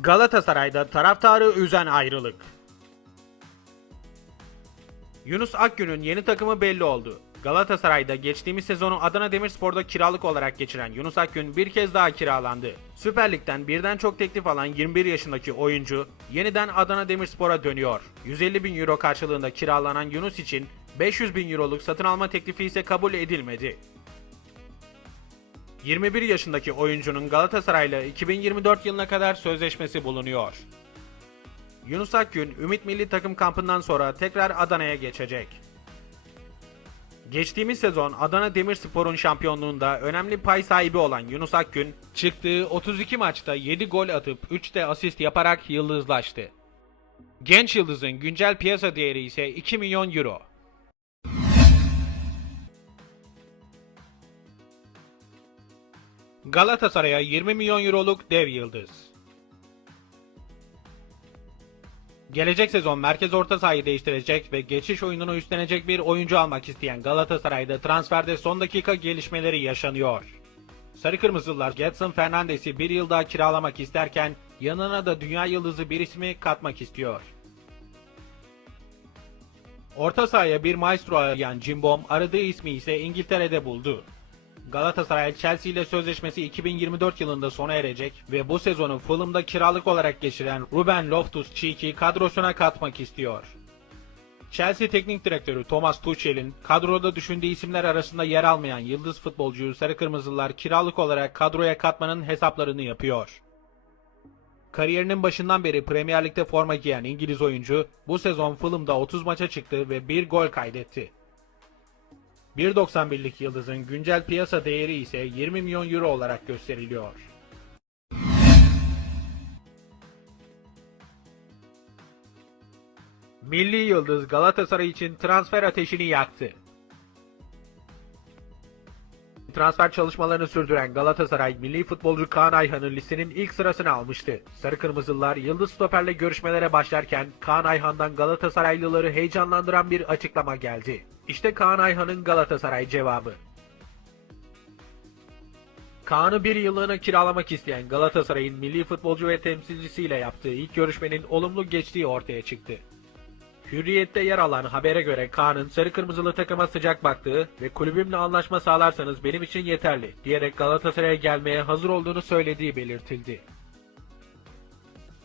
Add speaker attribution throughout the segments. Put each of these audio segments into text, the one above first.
Speaker 1: Galatasaray'da taraftarı üzen ayrılık. Yunus Akgün'ün yeni takımı belli oldu. Galatasaray'da geçtiğimiz sezonu Adana Demirspor'da kiralık olarak geçiren Yunus Akgün bir kez daha kiralandı. Süper Lig'den birden çok teklif alan 21 yaşındaki oyuncu yeniden Adana Demirspor'a dönüyor. 150 bin euro karşılığında kiralanan Yunus için 500 bin euroluk satın alma teklifi ise kabul edilmedi. 21 yaşındaki oyuncunun Galatasaray'la 2024 yılına kadar sözleşmesi bulunuyor. Yunus Akgün, Ümit Milli Takım kampından sonra tekrar Adana'ya geçecek. Geçtiğimiz sezon Adana Demirspor'un şampiyonluğunda önemli pay sahibi olan Yunus Akgün, çıktığı 32 maçta 7 gol atıp 3 de asist yaparak yıldızlaştı. Genç yıldızın güncel piyasa değeri ise 2 milyon euro. Galatasaray'a 20 milyon euroluk dev yıldız. Gelecek sezon merkez orta sahayı değiştirecek ve geçiş oyununu üstlenecek bir oyuncu almak isteyen Galatasaray'da transferde son dakika gelişmeleri yaşanıyor. Sarı Kırmızılar Getson Fernandes'i bir yıl daha kiralamak isterken yanına da dünya yıldızı bir ismi katmak istiyor. Orta sahaya bir maestro arayan Cimbom aradığı ismi ise İngiltere'de buldu. Galatasaray Chelsea ile sözleşmesi 2024 yılında sona erecek ve bu sezonu Fulham'da kiralık olarak geçiren Ruben Loftus-Cheek'i kadrosuna katmak istiyor. Chelsea Teknik Direktörü Thomas Tuchel'in kadroda düşündüğü isimler arasında yer almayan yıldız futbolcuyu Sarı Kırmızılar kiralık olarak kadroya katmanın hesaplarını yapıyor. Kariyerinin başından beri Premier Lig'de forma giyen İngiliz oyuncu bu sezon Fulham'da 30 maça çıktı ve bir gol kaydetti. 1.91'lik yıldızın güncel piyasa değeri ise 20 milyon euro olarak gösteriliyor. Milli Yıldız Galatasaray için transfer ateşini yaktı. Transfer çalışmalarını sürdüren Galatasaray milli futbolcu Kaan Ayhan'ı listenin ilk sırasına almıştı. Sarı Kırmızılar Yıldız Stoper'le görüşmelere başlarken Kaan Ayhan'dan Galatasaraylıları heyecanlandıran bir açıklama geldi. İşte Kaan Ayhan'ın Galatasaray cevabı. Kaan'ı bir yıllığına kiralamak isteyen Galatasaray'ın milli futbolcu ve temsilcisiyle yaptığı ilk görüşmenin olumlu geçtiği ortaya çıktı. Hürriyet'te yer alan habere göre Kaan'ın sarı kırmızılı takıma sıcak baktığı ve kulübümle anlaşma sağlarsanız benim için yeterli diyerek Galatasaray'a gelmeye hazır olduğunu söylediği belirtildi.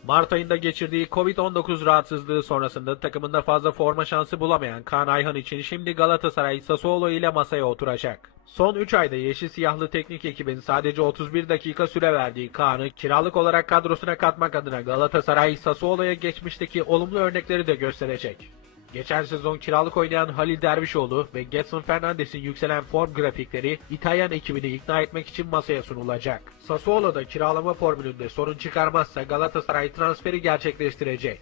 Speaker 1: Mart ayında geçirdiği Covid-19 rahatsızlığı sonrasında takımında fazla forma şansı bulamayan Kaan Ayhan için şimdi Galatasaray Sassuolo ile masaya oturacak. Son 3 ayda yeşil siyahlı teknik ekibin sadece 31 dakika süre verdiği Kaan'ı kiralık olarak kadrosuna katmak adına Galatasaray Sassuolo'ya geçmişteki olumlu örnekleri de gösterecek. Geçen sezon kiralık oynayan Halil Dervişoğlu ve Getson Fernandes'in yükselen form grafikleri İtalyan ekibini ikna etmek için masaya sunulacak. Sassuolo'da kiralama formülünde sorun çıkarmazsa Galatasaray transferi gerçekleştirecek.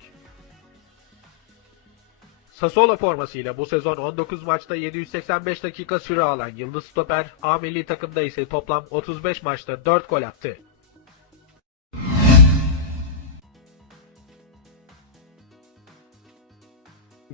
Speaker 1: Sassuolo formasıyla bu sezon 19 maçta 785 dakika süre alan Yıldız Stoper, A milli takımda ise toplam 35 maçta 4 gol attı.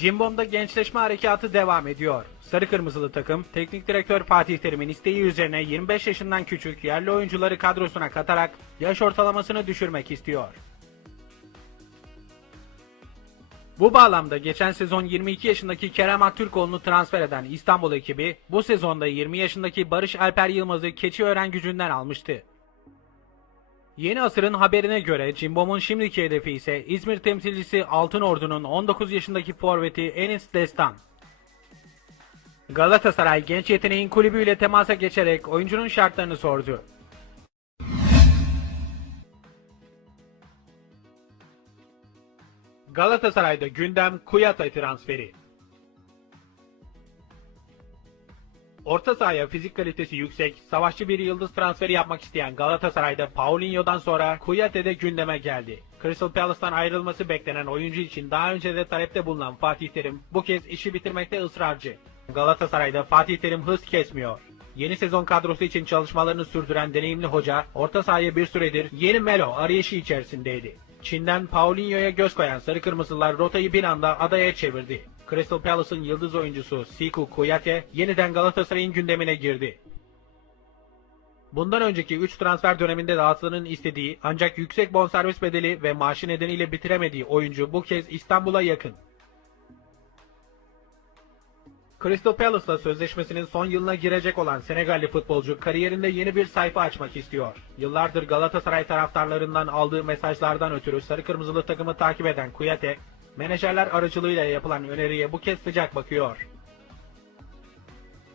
Speaker 1: Cimbom'da gençleşme harekatı devam ediyor. Sarı Kırmızılı takım, teknik direktör Fatih Terim'in isteği üzerine 25 yaşından küçük yerli oyuncuları kadrosuna katarak yaş ortalamasını düşürmek istiyor. Bu bağlamda geçen sezon 22 yaşındaki Kerem Aktürkoğlu'nu transfer eden İstanbul ekibi, bu sezonda 20 yaşındaki Barış Alper Yılmaz'ı Keçiören gücünden almıştı. Yeni Asır'ın haberine göre Cimbom'un şimdiki hedefi ise İzmir temsilcisi Altın Ordu'nun 19 yaşındaki forveti Enis Destan. Galatasaray genç yeteneğin kulübüyle temasa geçerek oyuncunun şartlarını sordu. Galatasaray'da gündem Kuyata transferi. Orta sahaya fizik kalitesi yüksek, savaşçı bir yıldız transferi yapmak isteyen Galatasaray'da Paulinho'dan sonra Kuyate'de gündeme geldi. Crystal Palace'tan ayrılması beklenen oyuncu için daha önce de talepte bulunan Fatih Terim bu kez işi bitirmekte ısrarcı. Galatasaray'da Fatih Terim hız kesmiyor. Yeni sezon kadrosu için çalışmalarını sürdüren deneyimli hoca, orta sahaya bir süredir yeni Melo arayışı içerisindeydi. Çin'den Paulinho'ya göz koyan Sarı Kırmızılar rotayı bir anda adaya çevirdi. Crystal Palace'ın yıldız oyuncusu Siku Kuyate yeniden Galatasaray'ın gündemine girdi. Bundan önceki 3 transfer döneminde de Aslı'nın istediği ancak yüksek bonservis bedeli ve maaşı nedeniyle bitiremediği oyuncu bu kez İstanbul'a yakın. Crystal Palace'la sözleşmesinin son yılına girecek olan Senegalli futbolcu kariyerinde yeni bir sayfa açmak istiyor. Yıllardır Galatasaray taraftarlarından aldığı mesajlardan ötürü sarı kırmızılı takımı takip eden Kuyate, menajerler aracılığıyla yapılan öneriye bu kez sıcak bakıyor.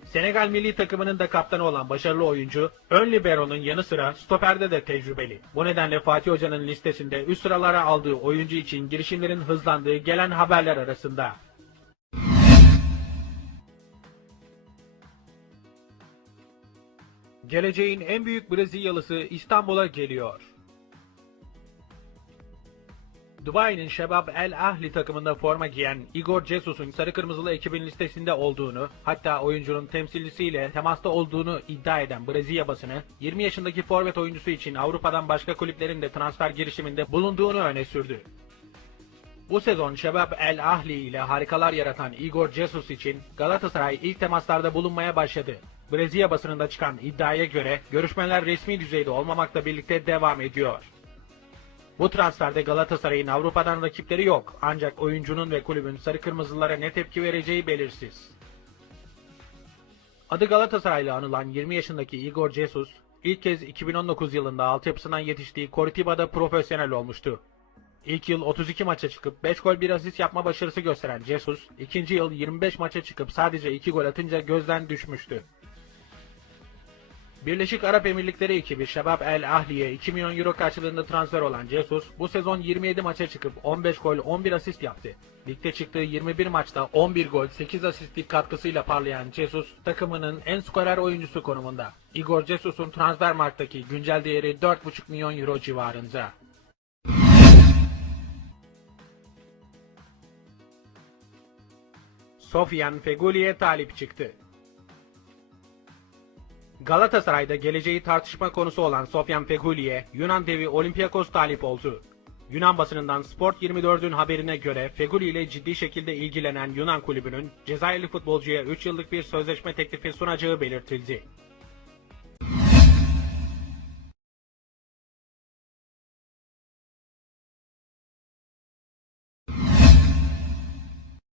Speaker 1: Senegal milli takımının da kaptanı olan başarılı oyuncu, ön libero'nun yanı sıra stoperde de tecrübeli. Bu nedenle Fatih Hoca'nın listesinde üst sıralara aldığı oyuncu için girişimlerin hızlandığı gelen haberler arasında. Geleceğin en büyük Brezilyalısı İstanbul'a geliyor. Dubai'nin Şebab El Ahli takımında forma giyen Igor Jesus'un sarı kırmızılı ekibin listesinde olduğunu, hatta oyuncunun temsilcisiyle temasta olduğunu iddia eden Brezilya basını, 20 yaşındaki forvet oyuncusu için Avrupa'dan başka kulüplerin de transfer girişiminde bulunduğunu öne sürdü. Bu sezon Şebab El Ahli ile harikalar yaratan Igor Jesus için Galatasaray ilk temaslarda bulunmaya başladı. Brezilya basınında çıkan iddiaya göre görüşmeler resmi düzeyde olmamakla birlikte devam ediyor. Bu transferde Galatasaray'ın Avrupa'dan rakipleri yok ancak oyuncunun ve kulübün sarı kırmızılara ne tepki vereceği belirsiz. Adı Galatasaray'la anılan 20 yaşındaki Igor Jesus, ilk kez 2019 yılında altyapısından yetiştiği Cortiba'da profesyonel olmuştu. İlk yıl 32 maça çıkıp 5 gol 1 asist yapma başarısı gösteren Jesus, ikinci yıl 25 maça çıkıp sadece 2 gol atınca gözden düşmüştü. Birleşik Arap Emirlikleri ekibi Şebab El Ahli'ye 2 milyon euro karşılığında transfer olan Jesus, bu sezon 27 maça çıkıp 15 gol 11 asist yaptı. Ligde çıktığı 21 maçta 11 gol 8 asistlik katkısıyla parlayan Jesus, takımının en skorer oyuncusu konumunda. Igor Jesus'un Transfermarkt'taki güncel değeri 4,5 milyon euro civarında. Sofyan Feguli'ye talip çıktı. Galatasaray'da geleceği tartışma konusu olan Sofyan Feguli'ye Yunan devi Olympiakos talip oldu. Yunan basınından Sport 24'ün haberine göre Feguli ile ciddi şekilde ilgilenen Yunan kulübünün Cezayirli futbolcuya 3 yıllık bir sözleşme teklifi sunacağı belirtildi.